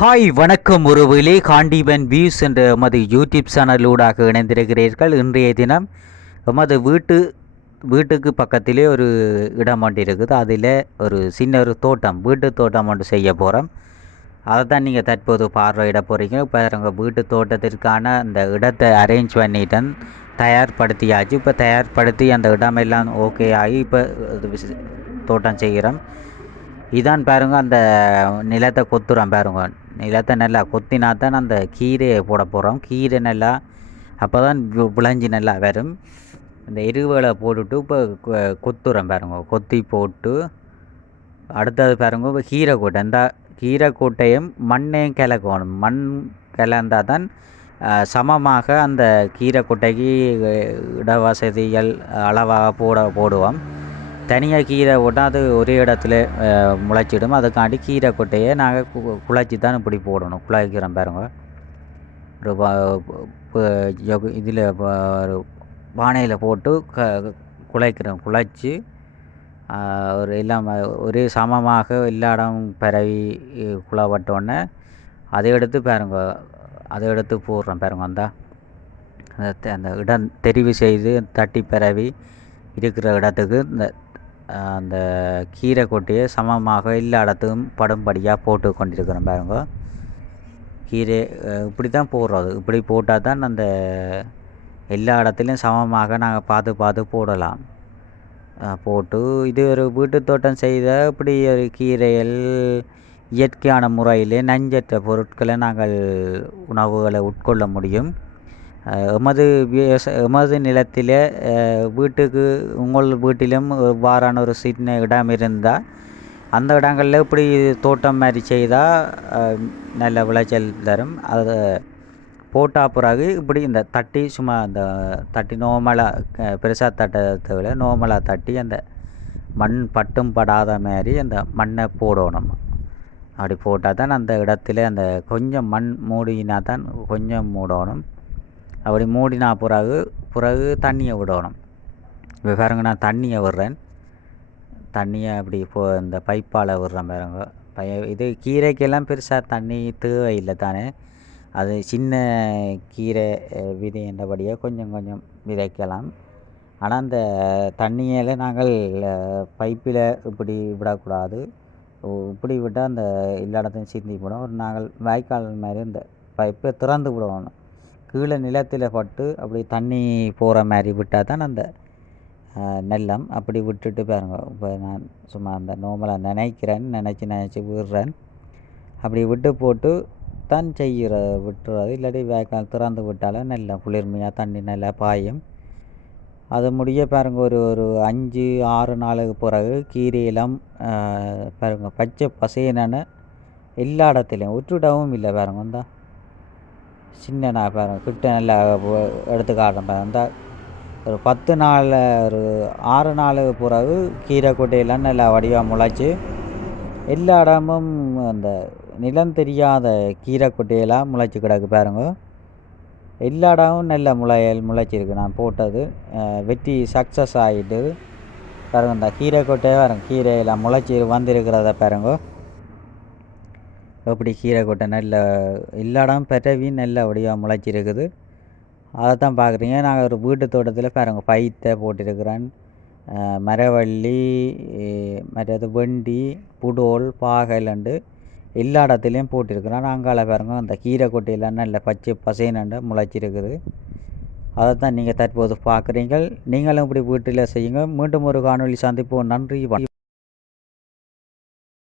Hi வணக்கம் உறவுகளே. Kandivan views என்ற எமது யூடியூப் சேனலூடாக இணைந்திருக்கிறீர்கள். இன்றைய தினம் எமது வீட்டு வீட்டுக்கு பக்கத்திலே ஒரு இடம் ஒன்று இருக்குது. அதில் ஒரு சின்ன ஒரு தோட்டம் வீட்டு தோட்டம் ஒன்று செய்ய போகிறோம் அதை தான் நீங்கள் தற்போது பார்வையிட போகிறீங்க இப்போ உங்கள் வீட்டு தோட்டத்திற்கான அந்த இடத்தை அரேஞ்ச் பண்ணிட்டேன். தயார்படுத்தியாச்சு. இப்போ தயார்படுத்தி அந்த இடமெல்லாம் ஓகே ஆகி இப்போ தோட்டம் செய்கிறோம். இதான் பாருங்க அந்த நிலத்தை கொத்துறோம் பாருங்க. நிலத்தை நல்லா கொத்தினா தான் அந்த கீரையை போட போகிறோம் கீரை நல்லா அப்போ தான் விளைஞ்சி நல்லா வரும். இந்த எருவுகளை போட்டுட்டு இப்போ கொ- கொத்துறோம் பாருங்க. கொத்தி போட்டு அடுத்தது பாருங்க இப்போ கீரை கூட்டை இந்த கீரை கூட்டையும் மண்ணையும் கிளக்கணும் மண் கிளந்தால் தான் சமமாக அந்த கீரை இட இடவசதிகள் அளவாக போட போடுவோம். தனியாக கீரை போட்டால் அது ஒரே இடத்துல முளைச்சிடும். அதுக்காண்டி கீரை கொட்டையை நாங்கள் கு குழச்சி தான் இப்படி போடணும். குழாய்க்கிறோம் பாருங்க. ஒரு இதில் ஒரு பானையில் போட்டு க குழைக்கிறோம் குழைச்சி ஒரு எல்லாம் ஒரே சமமாக எல்லா இடம் பரவி குழப்பட்டோடனே அதை எடுத்து பாருங்க. அதை எடுத்து போடுறோம் பாருங்க. அந்த அந்த தெ- அந்த இடம் தெரிவு செய்து தட்டி பரவி இருக்கிற இடத்துக்கு இந்த அந்த கீரை கொட்டியை சமமாக எல்லா இடத்துக்கும் படும்படியாக போட்டு கொண்டிருக்கிறோம் பாருங்க. கீரை இப்படி தான் போடுறது. இப்படி போட்டால் தான் அந்த எல்லா இடத்துலையும் சமமாக நாங்கள் பார்த்து பார்த்து போடலாம். போட்டு இது ஒரு வீட்டு தோட்டம் செய்த இப்படி ஒரு கீரைகள் இயற்கையான முறையிலே நஞ்சற்ற பொருட்களை நாங்கள் உணவுகளை உட்கொள்ள முடியும். எமது விவச எமது நிலத்திலே வீட்டுக்கு உங்கள் வீட்டிலும் இவ்வாறான ஒரு சின்ன இடம் இருந்தால் அந்த இடங்களில் இப்படி தோட்டம் மாதிரி செய்தால் நல்ல விளைச்சல் தரும். அது போட்டா பிறகு இப்படி இந்த தட்டி சும்மா அந்த தட்டி நோமலாக பெருசாக தட்டத்தை விட நோமலாக தட்டி அந்த மண் பட்டும் படாத மாதிரி அந்த மண்ணை போடணும். அப்படி போட்டால் தான் அந்த இடத்துல அந்த கொஞ்சம் மண் மூடினா தான் கொஞ்சம் மூடணும். அப்படி மூடினா பிறகு பிறகு தண்ணியை விடணும். இப்போ பாருங்க நான் தண்ணியை விடுறேன். தண்ணியை அப்படி இப்போ இந்த பைப்பால் விடுறேன் பாருங்க. பய இது கீரைக்கெல்லாம் பெருசாக தண்ணி தேவையில்லை தானே. அது சின்ன கீரை அஹ், விதை என்றபடியே கொஞ்சம் கொஞ்சம் விதைக்கலாம். ஆனால் அந்த தண்ணியில் நாங்கள் பைப்பில் இப்படி விடக்கூடாது. இப்படி விட்டால் அந்த எல்லா இடத்தையும் சிந்தி போடும். ஒரு நாங்கள் வாய்க்கால் மாதிரி இந்த பைப்பை திறந்து விடணும். கீழே நிலத்தில் பட்டு அப்படி தண்ணி போகிற மாதிரி விட்டால் தான் அந்த நெல்லம். அப்படி விட்டுட்டு பாருங்க. இப்போ நான் சும்மா அந்த நோமலாக நினைக்கிறேன். நினச்சி நினச்சி விடுறேன். அப்படி விட்டு போட்டு தான் செய்கிற விட்டுறது. இல்லாட்டி வேக்கால் திறந்து விட்டாலும் நல்லா குளிர்மையாக தண்ணி நல்லா பாயும். அது முடிய பாருங்க ஒரு ஒரு அஞ்சு ஆறு நாளுக்கு பிறகு கீரையெல்லாம் பாருங்கள் பாருங்க பச்சை பசையினான எல்லா இடத்துலையும் விட்டுடவும் இல்லை பாருங்க தான் சின்ன நான் பாருங்க கிட்ட நல்லா எடுத்து காட்டுறேன் பாருங்க. ஒரு பத்து நாள் ஒரு ஆறு நாளுக்கு பிறகு கீரை கொட்டையெல்லாம் நல்லா வடிவாக முளைச்சி எல்லா இடமும் அந்த நிலம் தெரியாத கீரை கொட்டையெல்லாம் முளைச்சி கிடக்கு பாருங்க. எல்லா இடமும் நல்ல முளையல் முளைச்சிருக்கு. நான் போட்டது வெட்டி வெற்றி சக்ஸஸ் ஆகிட்டு பாருங்க இந்த கீரை கொட்டையாக பாருங்க கீரையெல்லாம் முளைச்சி வந்திருக்கிறத பாருங்க. எப்படி கீரை கொட்டை நல்ல எல்லா இடம் பெறவி நல்ல வடிவாக முளைச்சிருக்குது. அதை தான் பார்க்குறீங்க. நாங்கள் ஒரு வீட்டு தோட்டத்தில் பாருங்க பைத்தை போட்டிருக்கிறேன். மரவள்ளி மற்றது வெண்டி புடோல் பாகலண்டு எல்லா இடத்துலையும் போட்டிருக்கிறேன். அங்கால பாருங்க அந்த கீரை கொட்டையெல்லாம் நல்ல பச்சை பசேனண்டு முளைச்சிருக்குது. அதை தான் நீங்கள் தற்போது பார்க்குறீங்கள் நீங்களும் இப்படி வீட்டில் செய்யுங்க. மீண்டும் ஒரு காணொலி சந்திப்போம். நன்றி